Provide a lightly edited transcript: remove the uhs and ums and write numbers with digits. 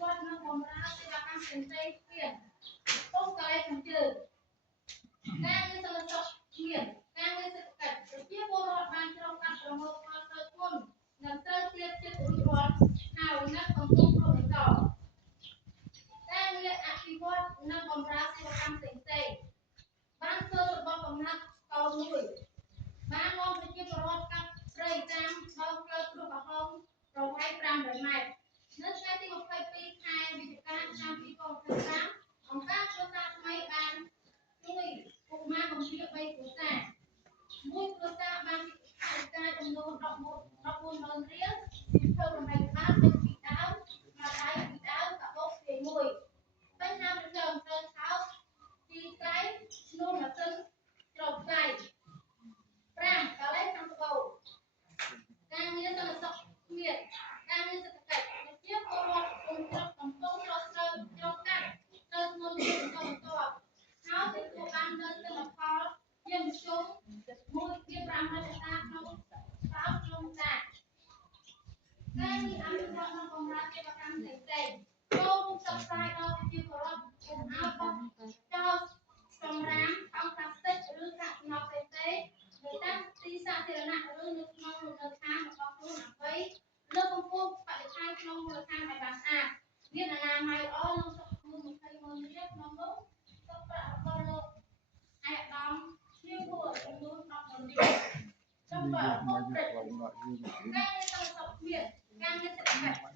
វឌ្ឍនៅបម្រើសេវាកម្មផ្សេងៗទៀតពុកកលែងខាងជើងការងារសន្តិសុខមានការងារសេដ្ឋកិច្ចប្រជាពលរដ្ឋបានត្រូវកាត់ប្រមូលផលទៅគុណនិងត្រូវទៀតចិត្តរួចរាល់ហើយនៅកំពុងធ្វើបន្តការងារអភិវឌ្ឍនិងបម្រើសេវាកម្មផ្សេងៗបានធ្វើរបស់កំណត់កោមួយបាននាំប្រជាពលរដ្ឋកាត់ព្រៃតាមដងផ្លូវគ្រោះកំហុងប្រវែង500ម៉ែត្រនៅថ្ងៃទី22ខែវិច្ឆិកាឆ្នាំ2023អង្គការគ្រួសារថ្មីបានជួយកុមារកំព្រា3គ្រួសារមួយគ្រួសារបានថវិកាចំនួន14,000រៀលពីធ្វើរំលែកបានពីដើមមកដៃពីដើមកាបូបពីមួយបញ្ហាប្រឈមត្រូវថោកទីត្រៃឈ្នួលម៉ាស៊ីនច្រកដៃ5កលែងខាងត្បូងការងារសន្តិសុខមានការងារសេដ្ឋកិច្ចប្រជាពលរដ្ឋកំពុងរកស្រូវច្រកកាត់ទៅមុនជាបន្តបន្ទាប់ហើយទទួលបាននៅទិន្នផលជាមធ្យម1.5ហិកតាក្នុងក្រោមក្នុងតាការងារអភិវឌ្ឍនិងបម្រើសេវាកម្មផ្សេងៗចូលរួមផ្សព្វផ្សាយដល់ប្រជាពលរដ្ឋកុំឲ្យបោះចោលសម្រាមថង់ប្លាស្ទិកឬកាកសំណល់ផ្សេងៗនៅតាមទីសាធារណៈឬនៅក្នុងលំនៅដ្ឋានរបស់ខ្លួនដើម្បីលើកកម្ពស់បរិស្ថានក្នុងមូលដ្ឋានឲ្យបានស្អាតមានអនាម័យល្អនិងសុខភាព20,000រៀលក្នុងនោះទឹកប្រាក់របស់លោកឯកឧត្តមឈៀវហួរចំនួន10,000រៀលចំបើពុកព្រឹកការងារសន្តិសុខមានការងារសេដ្ឋកិច្ច